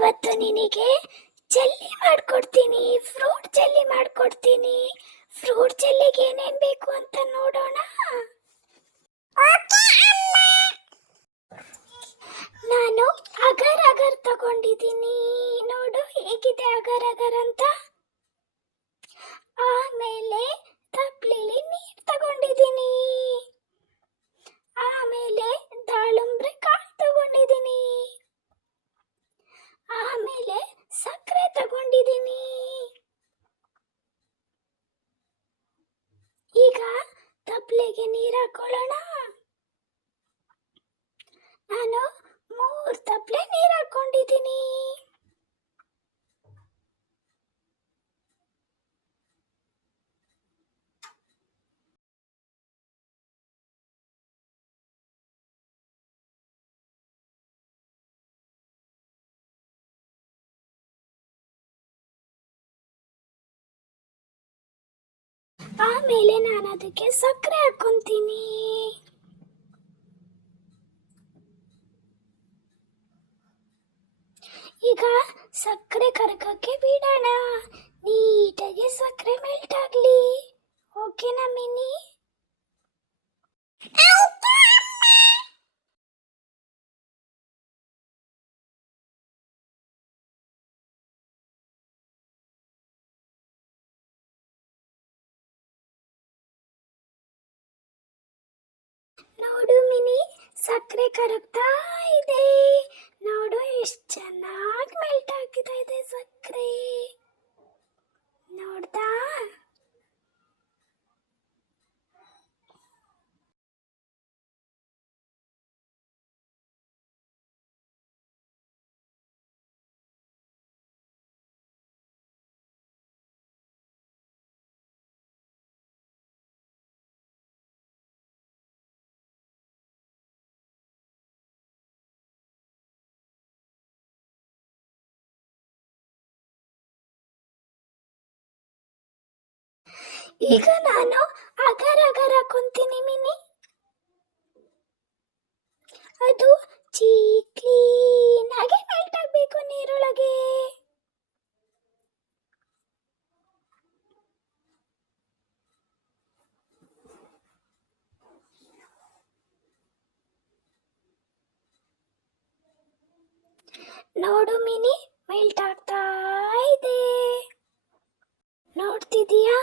ನಿನಗೆ ಜಲ್ಲಿ ಮಾಡ್ಕೊಡ್ತೀನಿ ಫ್ರೂಟ್ ಜಲ್ಲಿ ಮಾಡ್ಕೊಡ್ತೀನಿ. ಫ್ರೂಟ್ ಜಲ್ಲಿಗೆ ಏನೇನ್ ಬೇಕು ಅಂತ ನೋಡೋಣ? ನಾನು ಅಗರ್ ಅಗರ್ ತಗೊಂಡಿದ್ದೀನಿ. ನೋಡು ಹೇಗಿದೆ ಅಗರ್ ಅಗರ್ ಅಂತ ಆಮೇಲೆ ತಪ್ಲಿಲಿ ನೀರು ತಗೊಂಡಿದ್ದೀನಿ ಆಮೇಲೆ ದಾಳಿಂಬ್ರೆ ಕಾಳು ತಗೊಂಡಿದ್ದೀನಿ ಆಮೇಲೆ ಸಕ್ಕರೆ ತಗೊಂಡಿದ್ದೀನಿ ಈಗ ತಪ್ಲೆಗೆ ನೀರು ಹಾಕೊಳ್ಳೋಣ ನಾನು ಮೂರು ತಪ್ಲೆ ನೀರು ಹಾಕೊಂಡಿದ್ದೀನಿ ಆಮೇಲೆ ನಾನು ಅದಕ್ಕೆ ಸಕ್ಕರೆ ಹಾಕೊತೀನಿ. ಈಗ ಸಕ್ಕರೆ ಕರಗಕ್ಕೆ ಬಿಡೋಣ. ನೀಟಾಗಿ ಸಕ್ಕರೆ ಮೆಲ್ಟ್ ಆಗಲಿ. ಓಕೆನಾ ಮಿನಿ? ನೋಡು ಮಿನಿ ಸಕ್ಕರೆ ಕರಗ್ತಾ ಇದೆ. ಈಗ ನಾನು ಅಗರ ಅಗರ ಹಾಕೊಂತೀನಿ ಮಿನಿ. ಅದು ಚೀ ಕ್ಲೀನ್ ಆಗಿ ಮೆಲ್ಟ್ ಆಗಬೇಕು ನೀರೊಳಗೆ. ನೋಡು ಮಿನಿ ಮೆಲ್ಟ್ ಆಗ್ತಾ ಇದೆ. ನೋಡ್ತಿದೀಯಾ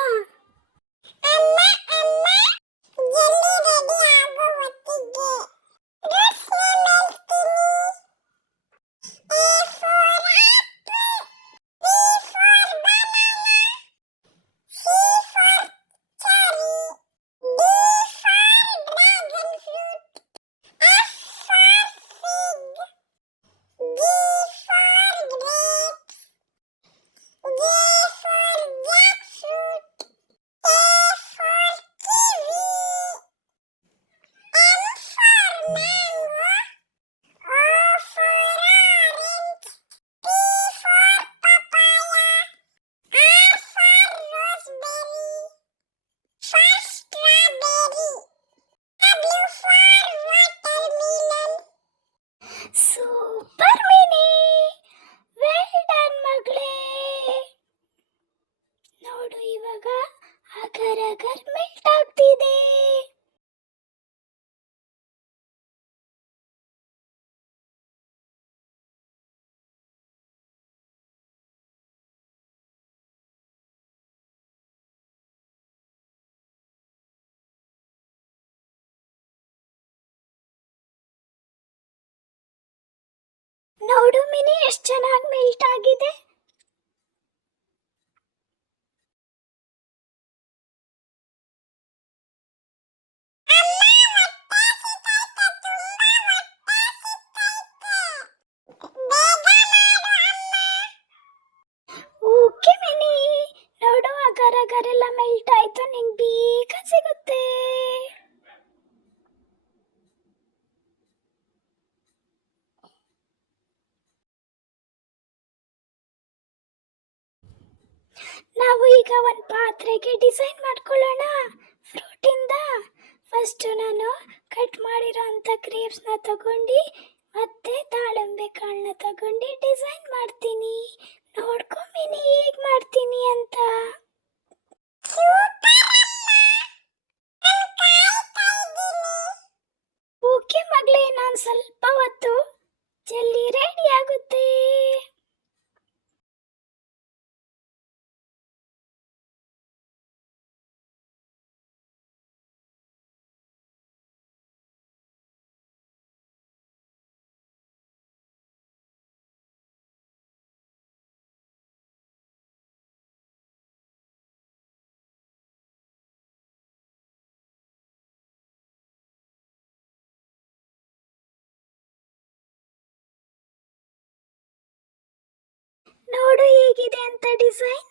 ನೋಡು ಮಿನಿ, ಎಷ್ಟು ಚೆನ್ನಾಗಿ ಮೆಲ್ಟ್ ಆಗಿದೆ. ಓಕೆ ಮಿನಿ. ನೋಡು ಅಗರ್ ಅಗರ್ ಎಲ್ಲ ಮೆಲ್ಟ್ ಆಯ್ತು. ನಿಂಗೆ ಬೇಗ ಸಿಗುತ್ತೆ. ನಾವು ಈಗ ಒಂದು ಪಾತ್ರೆಗೆ ಡಿಸೈನ್ ಮಾಡ್ಕೊಳ್ಳೋಣ. ಫ್ರೂಟಿಂದ ಫಸ್ಟು ನಾನು ಕಟ್ ಮಾಡಿರೋ ಅಂಥ ಗ್ರೇಪ್ಸ್ನ ತಗೊಂಡು, ಮತ್ತೆ ದಾಳಿಂಬೆ ಕಾಳನ್ನ ತಗೊಂಡು ಡಿಸೈನ್ ಮಾಡ್ತೀನಿ. ನೋಡ್ಕೊಂಬಿನಿ ಹೇಗೆ ಮಾಡ್ತೀನಿ ಅಂತ. ಓಕೆ ಮಗಳೇ, ನಾನು ಸ್ವಲ್ಪ ಹೊತ್ತು ಜಲ್ದಿ ರೆಡಿ ಆಗುತ್ತೆ. ನೋಡು ಹೇಗಿದೆ ಅಂತ ಡಿಸೈನ್.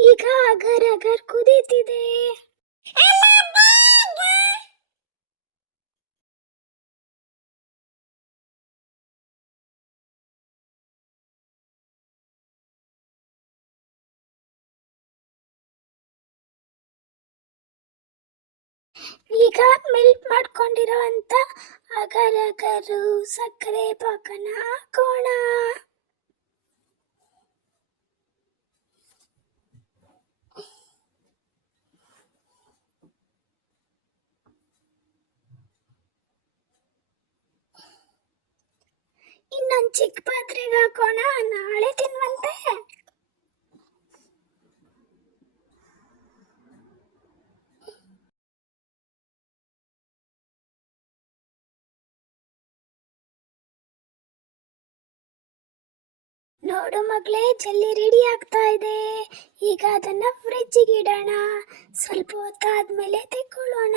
ಈಗ ಅಗರ್ ಅಗರ್ ಕುದೀತಿದೆ. ಈಗ ಮಿಲ್ಕ್ ಮಾಡ್ಕೊಂಡಿರೋ ಅಂತ ಅಗರ್ ಅಗರು ಸಕ್ಕರೆ ಪಾಕನ ಹಾಕೋಣ. ಚಿಕ್ಕ ಪಾತ್ರೆಗೆ ಹಾಕೋಣ, ನಾಳೆ ತಿನ್ವಂತೆ. ನೋಡು ಮಗಳೇ ಜಲ್ಲಿ ರೆಡಿ ಆಗ್ತಾ ಇದೆ. ಈಗ ಅದನ್ನ ಫ್ರಿಜ್ಜಿಗೆ ಇಡೋಣ. ಸ್ವಲ್ಪ ಹೊತ್ತಾದ್ಮೇಲೆ ತೆಕ್ಕೊಳ್ಳೋಣ.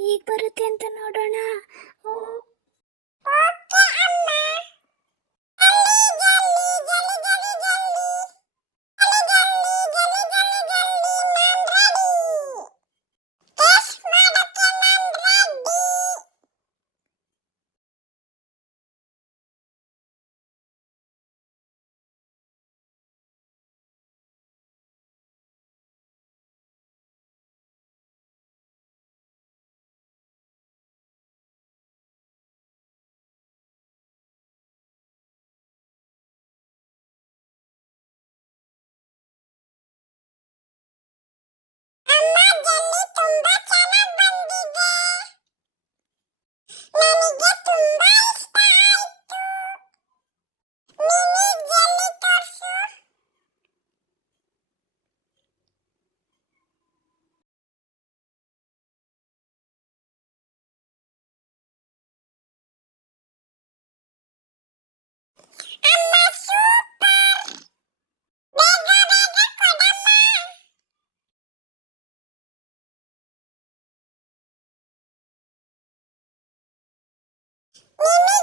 ಈಗ ಬರುತ್ತೆ ಅಂತ ನೋಡೋಣ. ಓ gelli gelli gelli gelli Mimi